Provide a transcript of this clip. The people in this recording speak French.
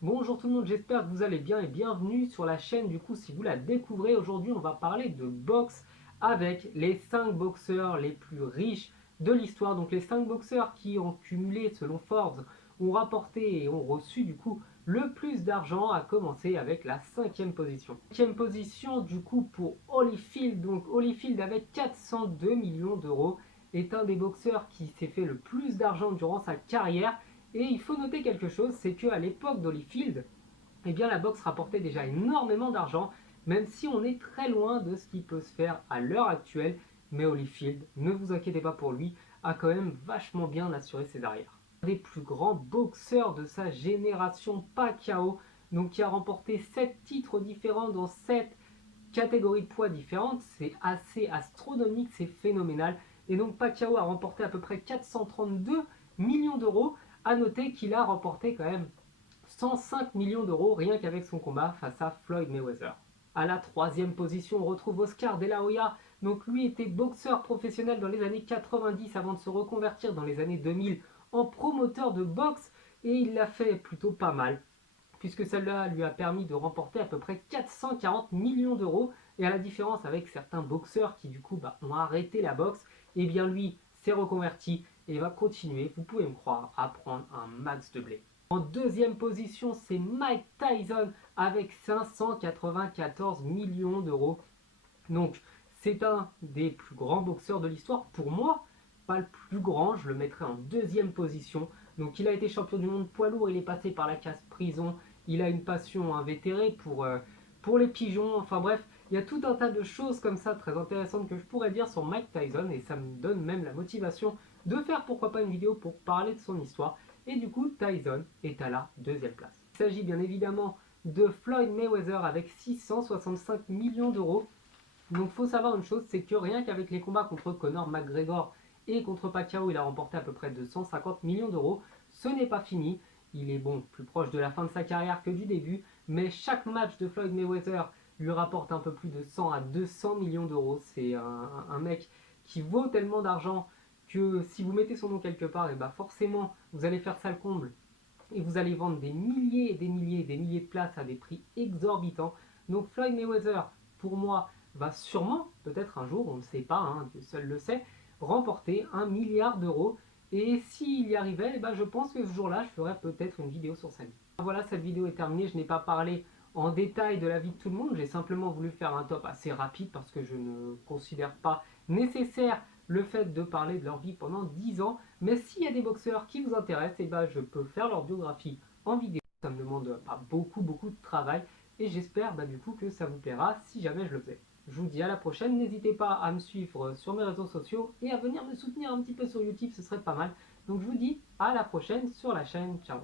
Bonjour tout le monde, j'espère que vous allez bien et bienvenue sur la chaîne. Du coup, si vous la découvrez aujourd'hui, on va parler de boxe avec les 5 boxeurs les plus riches de l'histoire. Donc les 5 boxeurs qui ont cumulé, selon Forbes, ont rapporté et ont reçu du coup le plus d'argent, à commencer avec la 5e position. 5e position du coup pour Holyfield. Donc Holyfield avec 402 millions d'euros est un des boxeurs qui s'est fait le plus d'argent durant sa carrière. Et il faut noter quelque chose, c'est qu'à l'époque d'Holyfield, eh bien, la boxe rapportait déjà énormément d'argent, même si on est très loin de ce qui peut se faire à l'heure actuelle. Mais Holyfield, ne vous inquiétez pas pour lui, a quand même vachement bien assuré ses arrières. Un des plus grands boxeurs de sa génération, Pacquiao, donc qui a remporté 7 titres différents dans 7 catégories de poids différentes, c'est assez astronomique, c'est phénoménal. Et donc Pacquiao a remporté à peu près 432 millions d'euros. À noter qu'il a remporté quand même 105 millions d'euros rien qu'avec son combat face à Floyd Mayweather. À la 3e position, on retrouve Oscar De La Hoya. Donc lui était boxeur professionnel dans les années 90 avant de se reconvertir dans les années 2000 en promoteur de boxe, et il l'a fait plutôt pas mal, puisque cela lui a permis de remporter à peu près 440 millions d'euros. Et à la différence avec certains boxeurs qui du coup ont arrêté la boxe, et bien lui s'est reconverti et va continuer, vous pouvez me croire, à prendre un max de blé. En 2e position, c'est Mike Tyson avec 594 millions d'euros. Donc c'est un des plus grands boxeurs de l'histoire. Pour moi, pas le plus grand, je le mettrais en 2e position. Donc il a été champion du monde poids lourd, il est passé par la case prison, il a une passion invétérée pour les pigeons, enfin bref, il y a tout un tas de choses comme ça très intéressantes que je pourrais dire sur Mike Tyson, et ça me donne même la motivation de faire pourquoi pas une vidéo pour parler de son histoire. Et du coup, Tyson est à la 2e place. Il s'agit bien évidemment de Floyd Mayweather avec 665 millions d'euros. Donc il faut savoir une chose, c'est que rien qu'avec les combats contre Conor McGregor et contre Pacquiao, il a remporté à peu près 250 millions d'euros. Ce n'est pas fini, il est plus proche de la fin de sa carrière que du début, mais chaque match de Floyd Mayweather lui rapporte un peu plus de 100 à 200 millions d'euros. C'est un mec qui vaut tellement d'argent que si vous mettez son nom quelque part, et forcément vous allez faire ça le comble et vous allez vendre des milliers et des milliers et des milliers de places à des prix exorbitants. Donc Floyd Mayweather, pour moi, va sûrement, peut-être un jour, on ne sait pas, hein, Dieu seul le sait, remporter 1 milliard d'euros. Et s'il y arrivait, je pense que ce jour-là, je ferais peut-être une vidéo sur sa vie. Voilà, cette vidéo est terminée. Je n'ai pas parlé en détail de la vie de tout le monde. J'ai simplement voulu faire un top assez rapide parce que je ne considère pas nécessaire le fait de parler de leur vie pendant 10 ans. Mais s'il y a des boxeurs qui vous intéressent, je peux faire leur biographie en vidéo. Ça me demande pas beaucoup de travail, et j'espère du coup que ça vous plaira si jamais je le fais. Je vous dis à la prochaine, n'hésitez pas à me suivre sur mes réseaux sociaux et à venir me soutenir un petit peu sur YouTube, ce serait pas mal. Donc je vous dis à la prochaine sur la chaîne, ciao.